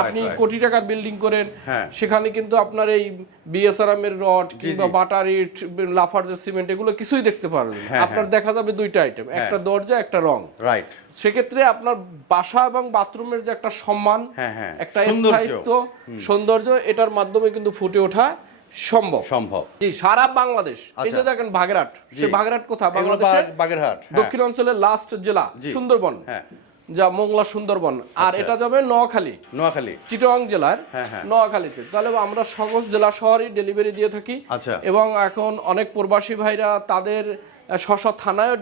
আপনি কোটি টাকার বিল্ডিং করেন হ্যাঁ। সেখানে কিন্তু আপনার এই বিএসআরএম এর রড কিংবা বাটার ইট লাফার্জের সিমেন্ট এগুলো কিছুই দেখতে পারবেন। হ্যাঁ, আপনার দেখা যাবে দুইটা আইটেম একটা দরজা একটা রং। রাইট সেক্ষেত্রে আপনার বাসা এবং বাথরুমের যে একটা সম্মান হ্যাঁ, হ্যাঁ। একটা সৌন্দর্য। স্থায়িত্ব সৌন্দর্য এটার মাধ্যমে কিন্তু ফুটে ওঠা সম্ভব। সম্ভব। জি সারা বাংলাদেশ। এই যে আচ্ছা। দেখেন বাগেরহাট সে বাগেরহাট কোথা বাংলাদেশের বাগেরহাট হ্যাঁ। দক্ষিণ অঞ্চলের লাস্ট জেলা সুন্দরবন। হ্যাঁ। যা মোংলা সুন্দরবন আর এটা যাবে নোয়াখালী। নোয়াখালী। চিটং জেলার হ্যাঁ, হ্যাঁ। নোয়াখালীতে। তাহলে আমরা সমস্ত জেলা শহরই ডেলিভারি দিয়ে থাকি। আচ্ছা। এবং এখন অনেক প্রবাসী ভাইরা তাদের স্ব থানায়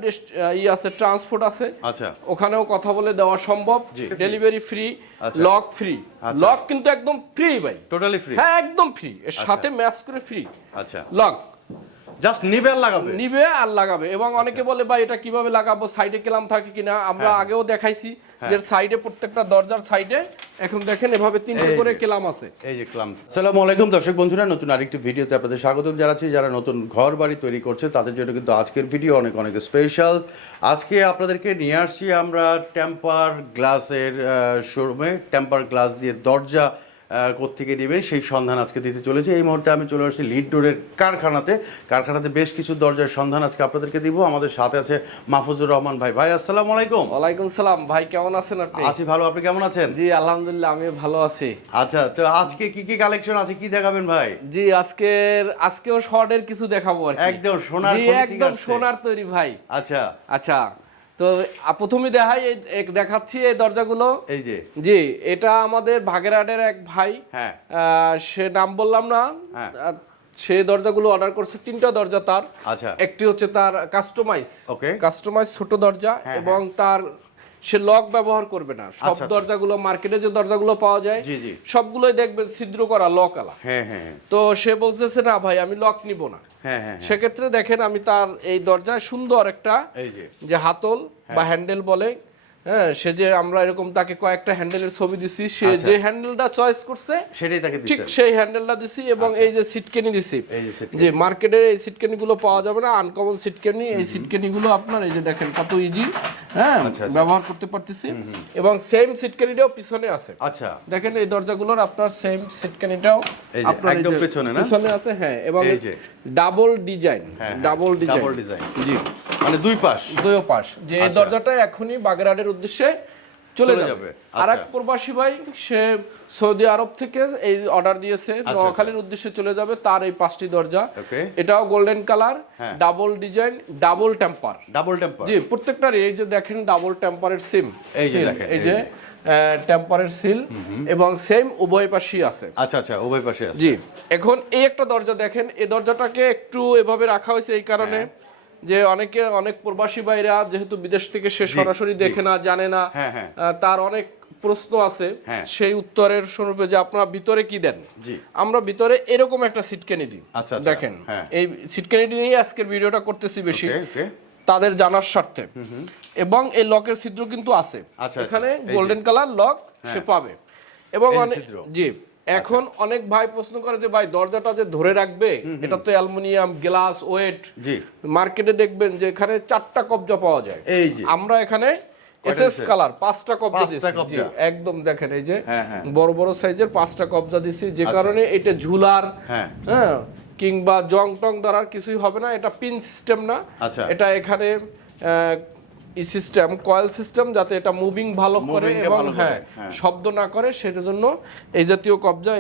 ই আছে ট্রান্সপোর্ট আছে। আচ্ছা। ওখানেও কথা বলে দেওয়া সম্ভব। ডেলিভারি ফ্রি আচ্ছা। লক ফ্রি আচ্ছা। লক কিন্তু একদম ফ্রি ভাই। টোটালি ফ্রি হ্যাঁ একদম ফ্রি এর সাথে ম্যাচ করে ফ্রি আচ্ছা। লক জাস্ট নিবে আর লাগাবে। নিবে আর লাগাবে। এবং অনেকে বলে ভাই এটা কীভাবে লাগাবো? সাইডে কেলাম থাকে কিনা? আমরা হ্যাঁ, আগেও দেখাইছি যে সাইডে প্রত্যেকটা দরজার সাইডে এখন দেখেন এভাবে তিনটে করে কেলাম আছে। এই যে ক্লাম। সালাম আলাইকুম দর্শক বন্ধুরা নতুন আরেকটি ভিডিওতে আপনাদের স্বাগতম জানাচ্ছি। যারা নতুন ঘর বাড়ি তৈরি করছে তাদের জন্য কিন্তু আজকের ভিডিও অনেক অনেক স্পেশাল আজকে আপনাদেরকে নিয়ে আসছি আমরা টেম্পার গ্লাসের শোরুমে টেম্পার গ্লাস দিয়ে দরজা আহ, কোত্থেকে নেবেন? সেই সন্ধান আজকে দিতে চলেছে। এই মুহূর্তে আমি চলে আসছি লিড ডোরের কারখানাতে। কারখানাতে বেশ কিছু দরজার সন্ধান আজকে আপনাদেরকে দিব। আমাদের সাথে আছে মাহফুজুর রহমান ভাই। ভাই আসসালামু আলাইকুম। ওয়ালাইকুম সালাম। ভাই কেমন আছেন আপনি? আছি ভালো। আপনি কেমন আছেন? জি আলহামদুলিল্লাহ আমি ভালো আছি। আচ্ছা তো আজকে কি কি কালেকশন আছে? কি দেখাবেন ভাই? জি আজকের আজকেও শর্টের কিছু দেখাবো আর কি। একদম সোনার একদম সোনার তৈরি ভাই। আচ্ছা। আচ্ছা তো প্রথমে দেখাই এই দেখাচ্ছি এই দরজাগুলো। এই যে। জি এটা আমাদের ভাগেরহাটের এক ভাই। হ্যাঁ। আহ, সে নাম বললাম না। হ্যাঁ। সে দরজাগুলো অর্ডার করছে তিনটা দরজা তার। আচ্ছা। একটি হচ্ছে তার কাস্টমাইজ ওকে কাস্টমাইজ ছোট দরজা হ্যাঁ, এবং তার সে লক ব্যবহার করবে না সব আচ্ছা। দরজাগুলো মার্কেটে যে দরজাগুলো পাওয়া যায়। সবগুলোই দেখবেন ছিদ্র করা লক আলা হ্যাঁ হ্যাঁ হ্যাঁ, তো সে বলতেছে না ভাই আমি লক নিব না। সেক্ষেত্রে দেখেন আমি তার এই দরজায় সুন্দর একটা যে হাতল বা হ্যান্ডেল বলে হ্যাঁ সে যে আমরা এরকম তাকে কয়েকটা হ্যান্ডেলের ছবি দিছি সে আচ্ছা। যে হ্যান্ডেলটা চয়েস করছে সেটাই তাকে ঠিক সেই হ্যান্ডেলটা দিছি এবং এই যে সিটকেনি দিছি। এই যে মার্কেটের এই সিটকেনি গুলো পাওয়া যাবে না আনকমন সিটকেনি এই সিটকেনি গুলো আপনার এই যে দেখেন কত ইজি হ্যাঁ আচ্ছা, আচ্ছা। ব্যবহার করতে পারতেছি। এবং সেম সিটকেনিটাও পিছনে আছে। আচ্ছা। দেখেন এই দরজাগুলোর আপনার সেম সিটকেনিটাও আপনার একদম পেছনে না? পিছনে আছে হ্যাঁ এবং ডাবল ডিজাইন হ্যাঁ, ডাবল ডিজাইন। double জি। মানে দুই পাশ। দুই পাশ। যে এই আচ্ছা। দরজাটা এখনই বাগেরহাটের উদ্দেশ্যে চলে যাবে। যাবে, আর এক আচ্ছা। প্রবাসী ভাই সে সৌদি আরব থেকে এই অর্ডার দিয়েছে আচ্ছা। নোয়াখালীর উদ্দেশ্যে চলে যাবে তার এই পাঁচটি দরজা। এটাও গোল্ডেন কালার হ্যাঁ। Double design double temper. Double temper. জি প্রত্যেকটার এই যে দেখেন ডাবল টেম্পারের সিম এই যে দেখেন, এই যে। টেম্পারের সিল এবং সেম উভয় পাশেই আছে। আচ্ছা আচ্ছা উভয় পাশে আছে। জি এখন এই একটা দরজা দেখেন এই দরজাটাকে একটু এভাবে রাখা হয়েছে এই কারণে যে অনেকে অনেক প্রবাসী ভাইরা যেহেতু বিদেশ থেকে সে সরাসরি দেখে না জানে না হ্যাঁ, হ্যাঁ। তার অনেক প্রশ্ন আছে। হ্যাঁ। সেই উত্তরের স্বরূপে যে আপনারা ভিতরে কি দেন? আমরা ভিতরে এরকম একটা সিটকেনি দিই। আচ্ছা, আচ্ছা, দেখেন হ্যাঁ। এই সিটকেনিটি নিয়ে আজকের ভিডিওটা করতেছি বেশি। তাদের জানার স্বার্থে। এবং এই লকের ছিদ্র কিন্তু আছে। আচ্ছা, এখানে গোল্ডেন কালার লক সে পাবে। এবং। জি। এখন অনেক ভাই প্রশ্ন করে যে ভাই দরজাটা যে ধরে রাখবে এটা তো অ্যালুমিনিয়াম গ্লাস ওয়েট। জি। মার্কেটে দেখবেন যে এখানে চারটা কবজা পাওয়া যায়। এই যে। আমরা এখানে এসএস? কালার পাঁচটা কবজা জি, একদম দেখেন এই যে। হ্যাঁ, হ্যাঁ। বড় বড় সাইজের পাঁচটা কবজা দিছি যে কারণে এটা ঝুলার হ্যাঁ। কিংবা জং টং ধরার কিছুই হবে না এটা পিন সিস্টেম না আচ্ছা। এটা এখানে ই সিস্টেম কয়েল সিস্টেম যাতে এটা মুভিং ভালো করে এবং হ্যাঁ হ্যাঁ। শব্দ না করে সেটার জন্য এই জাতীয় কবজা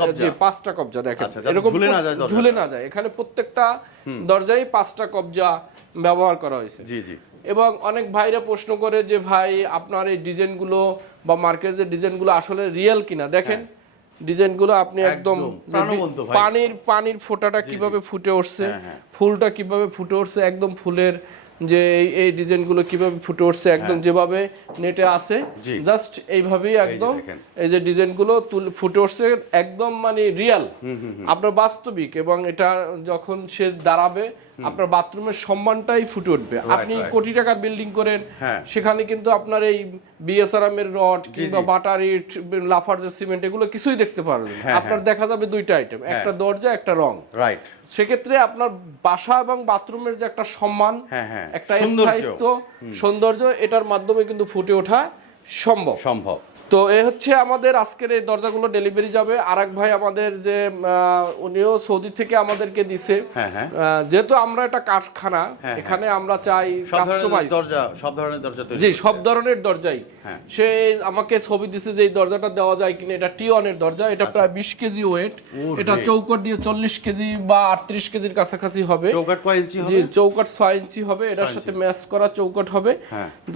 কবজা। জি পাঁচটা কবজা দেখেন আচ্ছা, যাতে ঝুলে না যায় দরজাটা। ঝুলে না যায় এখানে প্রত্যেকটা দরজায় পাঁচটা কবজা ব্যবহার করা হয়েছে জি জি এবং অনেক ভাইরা প্রশ্ন করে যে ভাই আপনার এই ডিজাইনগুলো বা মার্কেটের ডিজাইনগুলো আসলে রিয়েল কিনা দেখেন ডিজাইনগুলো আপনি একদম হ্যাঁ। পানির পানির ফোঁটাটা কীভাবে ফুটে উঠছে হ্যাঁ, হ্যাঁ। ফুলটা কীভাবে ফুটে উঠছে একদম ফুলের যে এই- এই ডিজাইনগুলো কীভাবে ফুটে উঠছে একদম যেভাবে নেটে আছে হ্যাঁ। জাস্ট এইভাবেই একদম এই যে ডিজাইনগুলো ফুটে উঠছে একদম মানে রিয়াল আপনার বাস্তবিক এবং এটা যখন সে দাঁড়াবে আপনার বাথরুমের সম্মানটাই ফুটে উঠবে। আপনি কোটি টাকার বিল্ডিং করেন হ্যাঁ। সেখানে কিন্তু আপনার এই বিএসআরএম এর রড কিংবা বাটার ইট লাফার্জের সিমেন্ট এগুলো কিছুই দেখতে পারবেন হ্যাঁ, আপনার দেখা যাবে দুইটা আইটেম একটা দরজা একটা রং। রাইট সেক্ষেত্রে আপনার বাসা এবং বাথরুমের যে একটা সম্মান হ্যাঁ, হ্যাঁ। একটা স্থায়িত্ব সৌন্দর্য এটার মাধ্যমে কিন্তু ফুটে ওঠা সম্ভব। সম্ভব। তো এ হচ্ছে আমাদের আজকের এই দরজাগুলো ডেলিভারি যাবে আরেক ভাই আমাদের যে উনিও সৌদি থেকে আমাদেরকে দিছে হ্যাঁ, হ্যাঁ। যেহেতু আমরা একটা কারখানা হ্যাঁ। এখানে আমরা চাই কাস্টমাইজ দরজা সব ধরনের দরজা তৈরি জি সব ধরনের দরজাই। সে আমাকে ছবি দিছে যে এই দরজাটা দেওয়া যায় কিনা এটা টি ওয়ানের দরজা এটা আচ্ছা। প্রায় বিশ কেজি ওয়েট এটা চৌকট দিয়ে চল্লিশ কেজি বা আটত্রিশ কেজির কাছাকাছি হবে চৌকাঠ কয় ইঞ্চি হবে জি চৌকট ছয় ইঞ্চি হবে এটার সাথে ম্যাচ করা চৌকট হবে।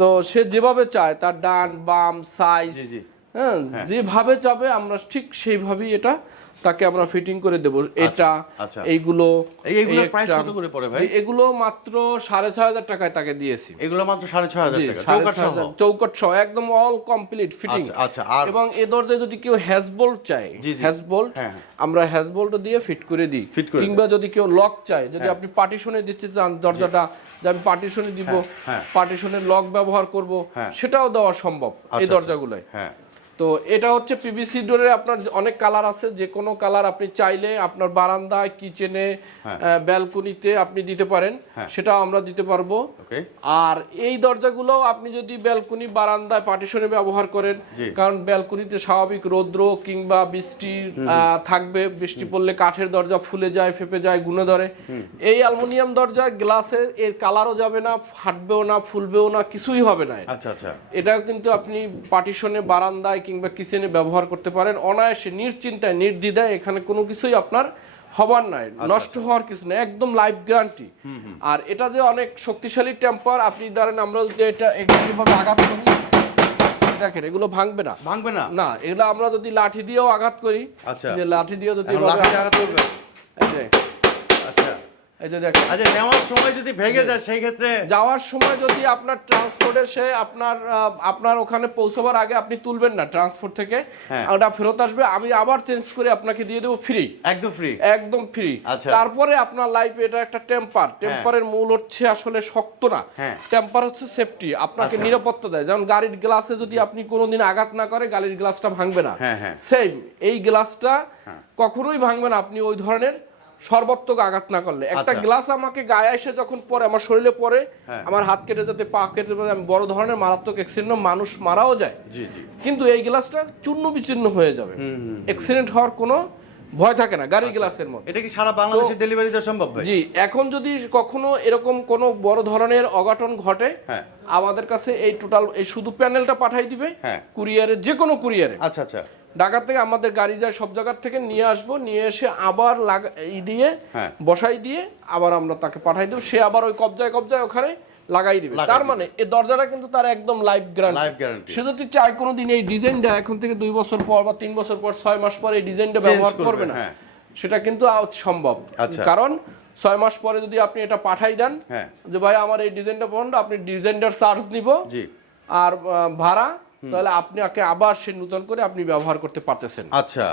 তো সে যেভাবে চায় তার ডান বাম সাইজ জি, জি। হ্যাঁ যেভাবে চাবে আমরা ঠিক সেইভাবেই এটা তাকে আমরা ফিটিং করে দেব। এটা আচ্ছা। এইগুলো এই- এই price একটা- কত করে পড়ে ভাই? এগুলো মাত্র সাড়ে ছয় হাজার টাকায় তাকে দিয়েছি। এগুলো মাত্র সাড়ে ছয় হাজার টাকা। চৌকট সহ? একদম অল কমপ্লিট ফিটিং আচ্ছা, আচ্ছা, আর- এবং এ দরজায় যদি কেউ হ্যাজবোল্ট চায়। হ্যাজবোল্ট হ্যাঁ, হ্যাঁ। আমরা হ্যাজবোল্ট দিয়ে ফিট করে দিই। কিংবা যদি কেউ লক চায় যদি আপনি পার্টিশনে দিতে চান দরজাটা যে আমি পার্টিশনে দিব হ্যাঁ। পার্টিশনের লক ব্যবহার করব হ্যাঁ। সেটাও দেওয়া সম্ভব এই আচ্ছা, দরজাগুলোয়। হ্যাঁ। তো এটা হচ্ছে পিভিসি ডোরে আপনার অনেক কালার আছে যে কোনো কালার আপনি চাইলে আপনার বারান্দায় কিচেনে ব্যালকনিতে আপনি দিতে পারেন হ্যাঁ। সেটাও আমরা দিতে পারব। আর এই দরজাগুলো আপনি যদি ব্যালকনি বারান্দায় পার্টিশনে ব্যবহার করেন কারণ ব্যালকনিতে স্বাভাবিক রৌদ্র কিংবা বৃষ্টি থাকবে। বৃষ্টি পড়লে কাঠের দরজা ফুলে যায় ফেপে যায় গুনে ধরে। এই অ্যালুমিনিয়াম দরজা গ্লাসে এর কালারও যাবে না ফাটবেও না ফুলবেও না কিছুই হবে না। আচ্ছা আচ্ছা। এটাও কিন্তু আপনি পার্টিশনে বারান্দায় কিংবা কিচেনে ব্যবহার করতে পারেন। অনায়াসে নিশ্চিন্তায় নির্দ্বিধায় এখানে কোনো কিছুই আপনার হবার নাই। নষ্ট হওয়ার কিছু নেই একদম লাইফ গ্যারান্টি আর এটা যে অনেক শক্তিশালী টেম্পার আপনি ধরেন আমরা যদি এটা আঘাত করি? দেখেন এগুলো ভাঙবে না। ভাঙবে না? না এগুলো আমরা যদি লাঠি দিয়েও আঘাত করি আচ্ছা। যে লাঠি দিয়ে যদি আঘাত- করবে আচ্ছা এই যে দেখেন। আচ্ছা নেওয়ার সময় যদি ভেঙে যায় সেই ক্ষেত্রে যাওয়ার সময় যদি আপনার ট্রান্সপোর্টে সে আপনার আপনার ওখানে পৌঁছবার আগে আপনি তুলবেন না ট্রান্সপোর্ট থেকে। হ্যাঁ। ওটা ফেরত আসবে আমি আবার চেঞ্জ করে আপনাকে দিয়ে দেবো ফ্রি একদম ফ্রি একদম ফ্রি আচ্ছা। তারপরে আপনার লাইফে এটা একটা টেম্পার টেম্পারের মূল হচ্ছে আসলে শক্ত না। হ্যাঁ। টেম্পার হচ্ছে সেফটি আপনাকে নিরাপত্তা দেয়। যেমন গাড়ির গ্লাসে যদি আপনি কোনোদিন আঘাত না করে গাড়ির গ্লাসটা ভাঙবে না। হ্যাঁ, হ্যাঁ। সেম এই গ্লাসটা কখনোই ভাঙবে না। আপনি ওই ধরনের সর্বাত্মক আঘাত না করলে। একটা আচ্ছা। গ্লাস আমাকে গায়ে এসে যখন পরে আমার শরীরে পড়ে হ্যাঁ। আমার হাত কেটে যেতে পা কেটে যেতে আমি বড় ধরনের মারাত্মক অ্যাক্সিডেন্ট মানুষ মারাও যায়। জি জি। কিন্তু এই গ্লাসটা চূর্ণ বিচূর্ণ হয়ে যাবে। অ্যাক্সিডেন্ট হওয়ার কোনো ভয় থাকে না গাড়ির গ্লাসের মধ্যে। এটা কি সারা বাংলাদেশে ডেলিভারি দেওয়া সম্ভব ভাই? জি এখন যদি কখনো এরকম কোনো বড় ধরনের অঘটন ঘটে হ্যাঁ। আমাদের কাছে এই টোটাল এই শুধু প্যানেলটা পাঠাই দিবে। কুরিয়ারে যে কোনো কুরিয়ারে আচ্ছা আচ্ছা। ঢাকা থেকে আমাদের গাড়ি যায় সব জায়গার থেকে নিয়ে আসব নিয়ে এসে আবার লাগা এই দিয়ে হ্যাঁ। বসাই দিয়ে আবার আমরা তাকে পাঠাই দেবো সে আবার ওই কবজায় কবজায় ওখানে লাগাই দিবে তার মানে এই দরজাটা কিন্তু তার একদম লাইফ গ্যারান্টি সে যদি চায় কোনোদিন এই ডিজাইনটা এখন থেকে দুই বছর পর বা তিন বছর পর ছয় মাস পর এই ডিজাইনটা ব্যবহার করবে, না হ্যাঁ। সেটা কিন্তু সম্ভব আচ্ছা। কারণ ছয় মাস পরে যদি আপনি এটা পাঠাই দেন হ্যাঁ। যে ভাই আমার এই ডিজাইনটা পছন্দ আপনি ডিজাইনটার চার্জ নিব আর ভাড়া তাহলে আপনি আবার সে নতুন করে আপনি ব্যবহার করতে পারতেছেন। আচ্ছা।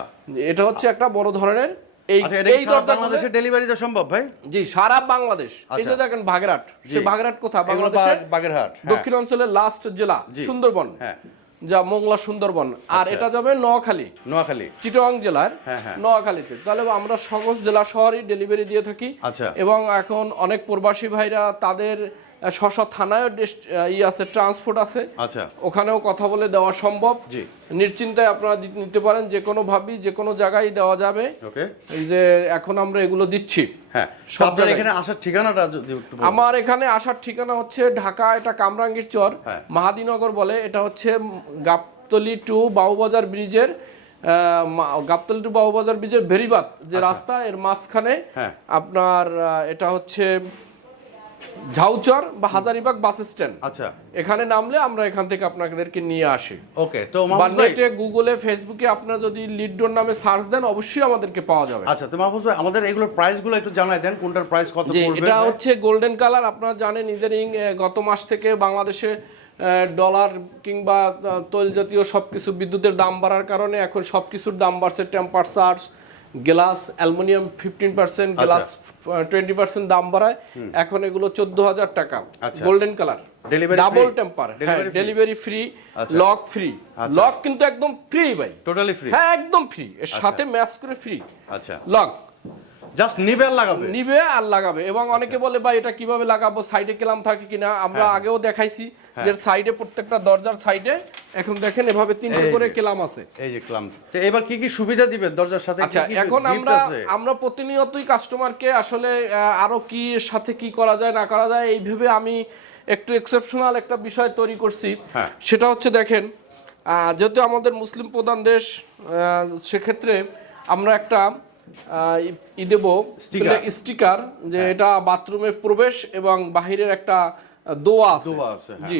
এটা হচ্ছে একটা বড় ধরনের এই আচ্ছা এই কি সারা দরজা বাংলাদেশে ডেলিভারি সম্ভব ভাই? জি সারা বাংলাদেশ। এই যে আচ্ছা। দেখেন বাগেরহাট সে বাগেরহাট কোথা বাংলাদেশের বাগেরহাট হ্যাঁ। দক্ষিণ অঞ্চলের লাস্ট জেলা সুন্দরবন। হ্যাঁ। যা মোংলা সুন্দরবন। আর আচ্ছা। এটা যাবে নোয়াখালী। নোয়াখালী। চিটং জেলার হ্যাঁ। নোয়াখালীতে। তাহলে আমরা সকল জেলা শহরই ডেলিভারি দিয়ে থাকি। এবং এখন অনেক প্রবাসী ভাইরা তাদের স্ব থানায় ই আছে ট্রান্সপোর্ট আছে। আচ্ছা। ওখানেও কথা বলে দেওয়া সম্ভব। নিশ্চিন্তায় আপনারা নিতে পারেন যে কোনো ভাবি যে কোনো জায়গায় দেওয়া যাবে। এই যে এখন আমরা এগুলো দিচ্ছি। হ্যাঁ। এখানে আসার ঠিকানাটা। আমার এখানে আসার ঠিকানা হচ্ছে ঢাকা এটা কামরাঙ্গীর চর। হ্যাঁ। মাহাদিনগর বলে এটা হচ্ছে গাবতলি টু বাউবাজার ব্রিজের গাবতলি টু বাউবাজার ব্রিজের ভেরিবাত যে রাস্তা এর মাঝখানে। হ্যাঁ। আপনার এটা হচ্ছে ঝাউচর বা হাজারিবাগ বাস স্ট্যান্ড। আচ্ছা। এখানে নামলে আমরা এখান থেকে আপনাদেরকে নিয়ে আসি। ওকে তো নেটে গুগলে ফেসবুকে আপনারা যদি লিডডোর নামে সার্চ দেন অবশ্যই আমাদেরকে পাওয়া যাবে। আচ্ছা তো মাহফুজ ভাই আমাদের এগুলোর প্রাইসগুলো একটু জানাই দেন কোনটার প্রাইস কত পড়বে? এটা হচ্ছে গোল্ডেন কালার আপনারা জানেন ইদানিং গত মাস থেকে বাংলাদেশে ডলার কিংবা তৈল জাতীয় সবকিছু বিদ্যুতের দাম বাড়ার কারণে এখন সবকিছুর দাম বাড়ছে temper charge glass aluminium fifteen percent glass twenty percent দাম বাড়ায়। এখন এগুলো চোদ্দ হাজার টাকা। আচ্ছা। গোল্ডেন কালার ডাবল টেম্পার হ্যাঁ? ডেলিভারি ফ্রি আচ্ছা। লক ফ্রি আচ্ছা। লক কিন্তু একদম ফ্রি ভাই। টোটালি ফ্রি হ্যাঁ একদম ফ্রি এর সাথে ম্যাচ করে ফ্রি আচ্ছা। লক জাস্ট নিবে আর লাগাবে? নিবে আর লাগাবে। এবং অনেকে বলে ভাই এটা কীভাবে লাগাবো? সাইডে কেলাম থাকে কিনা? আমরা হ্যাঁ। আগেও দেখাইছি যে সাইডে প্রত্যেকটা দরজার সাইডে এখন দেখেন এভাবে তিনটে করে। কেলাম আছে এই যে ক্লাম তো এবার কি কি সুবিধা দিবেন দরজার সাথে আচ্ছা এখন আমরা আমরা প্রতিনিয়তই কাস্টমারকে আসলে আরও কি সাথে কি করা যায় না করা যায় এইভাবে আমি একটু এক্সেপশনাল একটা বিষয় তৈরি করছি হ্যাঁ। সেটা হচ্ছে দেখেন যেহেতু আমাদের মুসলিম প্রধান দেশ সেক্ষেত্রে আমরা একটা ই- দেব হ্যাঁ। স্টিকার যে এটা বাথরুমে প্রবেশ এবং বাহিরের একটা দোয়া আছে দোয়া আছে, হ্যাঁ। জি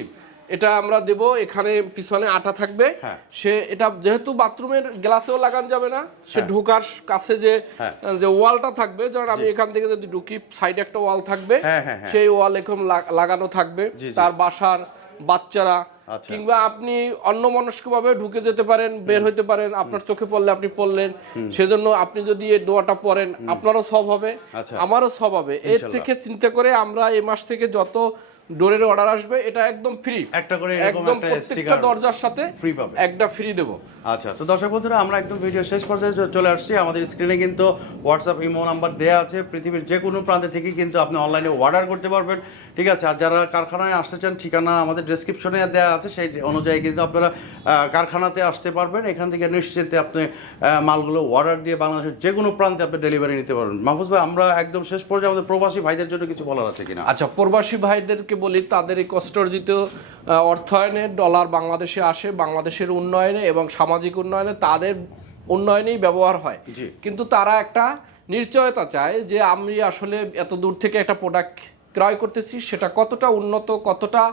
এটা আমরা দেব এখানে পিছনে আটা থাকবে হ্যাঁ। সে এটা যেহেতু বাথরুমের গ্লাসেও লাগানো যাবে না সে ঢোকার কাছে যে হ্যাঁ। যে ওয়ালটা থাকবে যেমন আমি এখান থেকে যদি ঢুকি সাইডে একটা ওয়াল থাকবে হ্যাঁ, হ্যাঁ, হ্যাঁ। সেই ওয়াল এরকম লা- লাগানো থাকবে। তার বাসার বাচ্চারা আচ্ছা। কিংবা আপনি অন্য ভাবে ঢুকে যেতে পারেন বের হইতে পারেন আপনার চোখে পড়লে আপনি পড়লেন সেজন্য আপনি যদি এই দোয়াটা পড়েন আপনারও সব হবে আচ্ছা। আমারও সব হবে এর থেকে চিন্তা করে আমরা এই মাস থেকে যত ডোরের অর্ডার আসবে এটা একদম ফ্রি একটা করে এরকম একদম একটা প্রত্যেকটা দরজার সাথে free পাবে। একটা ফ্রি দেবো। আচ্ছা তো দর্শক বন্ধুরা আমরা একদম ভিডিও শেষ পর্যায়ে চলে আসছি। আমাদের স্ক্রিনে কিন্তু হোয়াটসঅ্যাপ ইমো নাম্বার দেওয়া আছে। পৃথিবীর যে কোনো প্রান্তে থেকে কিন্তু আপনি অনলাইনে অর্ডার করতে পারবেন। ঠিক আছে আর যারা কারখানায় আসতে চান ঠিকানা আমাদের ডেসক্রিপশনে দেওয়া আছে। সেই অনুযায়ী কিন্তু আপনারা কারখানাতে আসতে পারবেন। এখান থেকে নিশ্চিন্তে আপনি মালগুলো অর্ডার দিয়ে বাংলাদেশের যে কোনো প্রান্তে আপনি ডেলিভারি নিতে পারবেন। মাহফুজ ভাই আমরা একদম শেষ পর্যায়ে আমাদের প্রবাসী ভাইদের জন্য কিছু বলার আছে কিনা? আচ্ছা প্রবাসী ভাইদেরকে বলি তাদের এই কষ্টার্জিত অর্থায়নে ডলার বাংলাদেশে আসে বাংলাদেশের উন্নয়নে এবং সামাজিক উন্নয়নে তাদের উন্নয়নেই ব্যবহার হয়। কিন্তু তারা একটা নিশ্চয়তা চায় যে আমি আসলে এত দূর থেকে একটা প্রোডাক্ট ক্রয় করতেছি সেটা কতটা উন্নত কতটা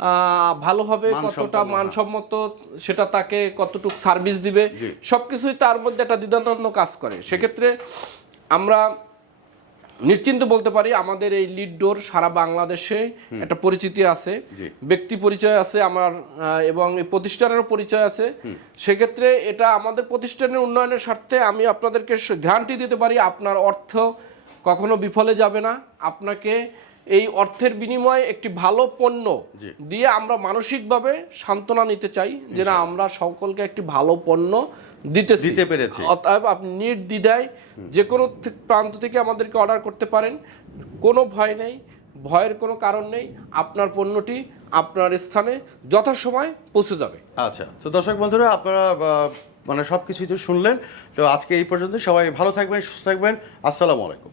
আহ, ভালো হবে কতটা হ্যাঁ। মানসম্মত সেটা তাকে কতটুকু সার্ভিস দিবে সবকিছুই তার মধ্যে একটা দ্বিধাদ্বন্দ্ব কাজ করে। সেক্ষেত্রে আমরা নিশ্চিন্ত বলতে পারি আমাদের এই লিড ডোর সারা বাংলাদেশে একটা পরিচিতি আছে ব্যক্তি পরিচয় আছে আমার এবং এই প্রতিষ্ঠানেরও পরিচয় আছে। সেক্ষেত্রে এটা আমাদের প্রতিষ্ঠানের উন্নয়নের স্বার্থে আমি আপনাদেরকে গ্যারান্টি দিতে পারি আপনার অর্থ কখনো বিফলে যাবে না। আপনাকে এই অর্থের বিনিময়ে একটি ভালো পণ্য দিয়ে আমরা মানসিকভাবে সান্ত্বনা নিতে চাই যে না আমরা সকলকে একটি ভালো পণ্য দিতেছি। দিতে পেরেছি। অতএব আপনি নির্দ্বিধায় যে কোনো প্রান্ত থেকে আমাদেরকে অর্ডার করতে পারেন। কোনো ভয় নেই ভয়ের কোনো কারণ নেই। আপনার পণ্যটি আপনার স্থানে যথাসময় পৌঁছে যাবে। আচ্ছা তো দর্শক বন্ধুরা আপনারা মানে সব কিছুই তো শুনলেন তো আজকে এই পর্যন্ত সবাই ভালো থাকবেন সুস্থ থাকবেন। আসসালামু আলাইকুম।